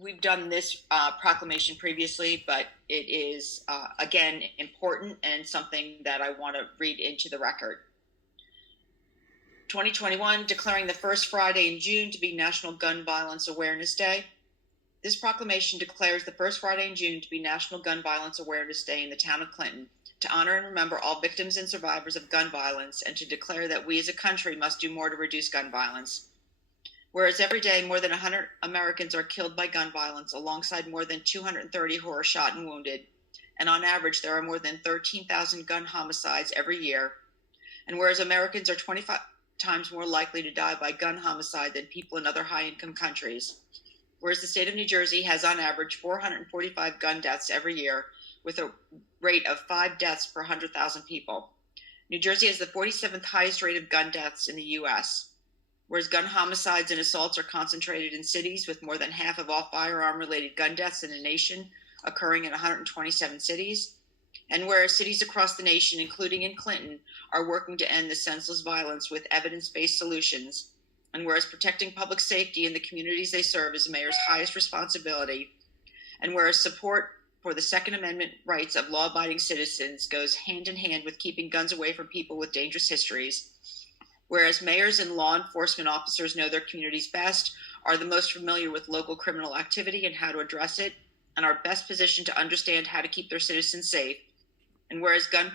we've done this proclamation previously, but it is, again, important and something that I want to read into the record. 2021, declaring the first Friday in June to be National Gun Violence Awareness Day. This proclamation declares the first Friday in June to be National Gun Violence Awareness Day in the town of Clinton, to honor and remember all victims and survivors of gun violence, and to declare that we as a country must do more to reduce gun violence. Whereas every day more than 100 Americans are killed by gun violence, alongside more than 230 who are shot and wounded, and on average there are more than 13,000 gun homicides every year, and whereas Americans are 25 times more likely to die by gun homicide than people in other high-income countries, whereas the state of New Jersey has on average 445 gun deaths every year, with a rate of 5 deaths per 100,000 people. New Jersey has the 47th highest rate of gun deaths in the U.S., whereas gun homicides and assaults are concentrated in cities, with more than half of all firearm-related gun deaths in the nation occurring in 127 cities, and whereas cities across the nation, including in Clinton, are working to end the senseless violence with evidence-based solutions, and whereas protecting public safety in the communities they serve is the mayor's highest responsibility, and whereas support for the Second Amendment rights of law-abiding citizens goes hand in hand with keeping guns away from people with dangerous histories, whereas mayors and law enforcement officers know their communities best, are the most familiar with local criminal activity and how to address it, and are best positioned to understand how to keep their citizens safe, and whereas gun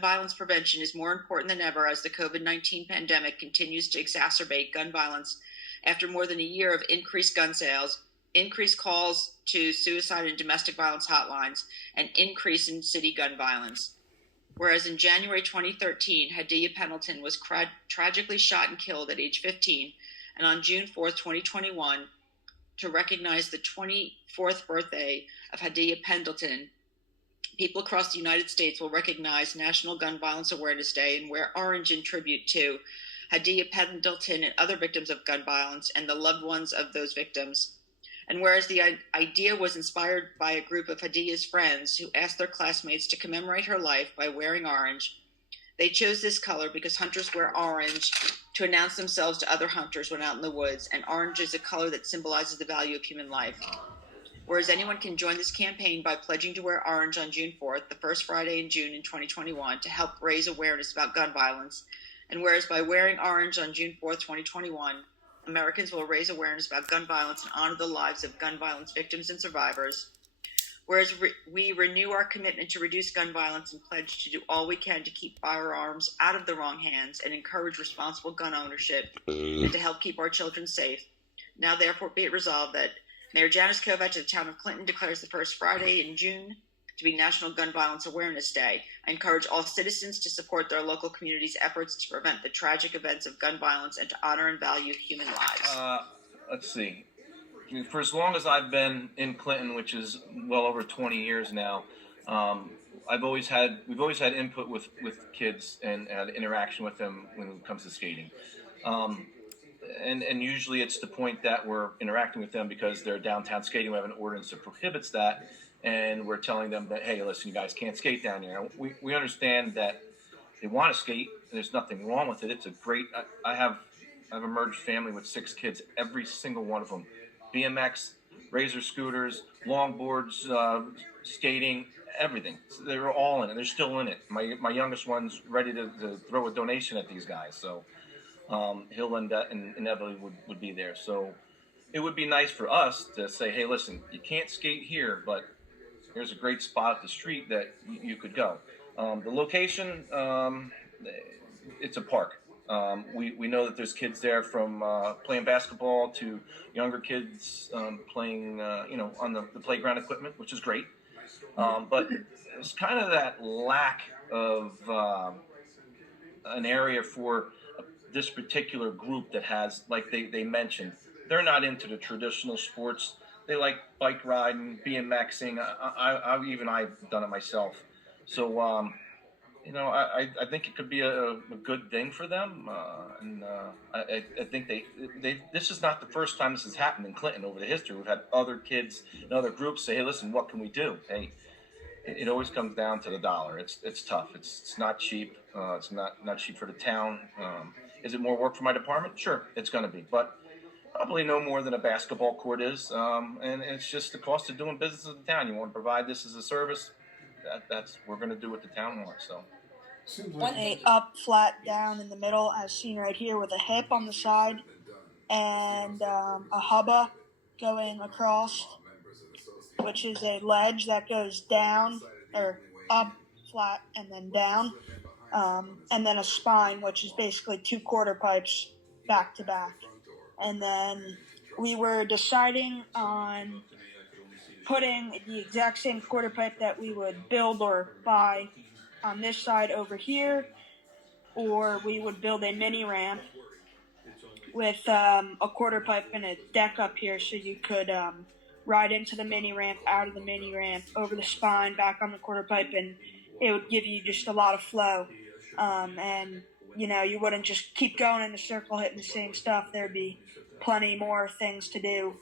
violence prevention is more important than ever as the COVID-19 pandemic continues to exacerbate gun violence after more than a year of increased gun sales, increased calls to suicide and domestic violence hotlines, and increase in city gun violence. Whereas in January 2013, Hadia Pendleton was tragically shot and killed at age 15, and on June 4th, 2021, to recognize the 24th birthday of Hadia Pendleton, people across the United States will recognize National Gun Violence Awareness Day and wear orange in tribute to Hadia Pendleton and other victims of gun violence and the loved ones of those victims. And whereas the idea was inspired by a group of Hadia's friends who asked their classmates to commemorate her life by wearing orange, they chose this color because hunters wear orange to announce themselves to other hunters when out in the woods, and orange is a color that symbolizes the value of human life. Whereas anyone can join this campaign by pledging to wear orange on June 4th, the first Friday in June in 2021, to help raise awareness about gun violence. And whereas by wearing orange on June 4th, 2021, Americans will raise awareness about gun violence and honor the lives of gun violence victims and survivors. Whereas we renew our commitment to reduce gun violence and pledge to do all we can to keep firearms out of the wrong hands and encourage responsible gun ownership and to help keep our children safe. Now therefore be it resolved that Mayor Janice Kovacs of the town of Clinton declares the first Friday in June to be National Gun Violence Awareness Day. I encourage all citizens to support their local community's efforts to prevent the tragic events of gun violence and to honor and value human lives. Let's see. For as long as I've been in Clinton, which is well over 20 years now, we've always had input with kids and had interaction with them when it comes to skating. And usually it's the point that we're interacting with them because they're downtown skating. We have an ordinance that prohibits that, and we're telling them that, hey, listen, you guys can't skate down here. We understand that they want to skate, and there's nothing wrong with it. It's a great. I have a merged family with 6 kids. Every single one of them, BMX, razor scooters, longboards, skating, everything. So they were all in it. They're still in it. My youngest one's ready to throw a donation at these guys. So. He'll inevitably would be there. So it would be nice for us to say, hey, listen, you can't skate here, but here's a great spot at the street that you could go. The location, it's a park. We know that there's kids there from playing basketball to younger kids playing, on the playground equipment, which is great. But it's kind of that lack of an area for this particular group that has, like they mentioned, they're not into the traditional sports. They like bike riding, BMXing. I've done it myself. So, I think it could be a good thing for them. I think they this is not the first time this has happened in Clinton over the history. We've had other kids and other groups say, hey, listen, what can we do? Hey, it always comes down to the dollar. It's tough. It's not cheap. It's not cheap for the town. Is it more work for my department? Sure, it's going to be. But Probably no more than a basketball court is, and it's just the cost of doing business in the town. You want to provide this as a service, that's we're going to do what the town wants. So A up, flat, down in the middle, as seen right here, with a hip on the side and a hubba going across, which is a ledge that goes down or up, flat, and then down, and then a spine, which is basically 2 quarter pipes back to back. And then we were deciding on putting the exact same quarter pipe that we would build or buy on this side over here, or we would build a mini ramp with a quarter pipe and a deck up here, so you could ride into the mini ramp, out of the mini ramp, over the spine, back on the quarter pipe, and it would give you just a lot of flow. And you wouldn't just keep going in a circle hitting the same stuff. There'd be plenty more things to do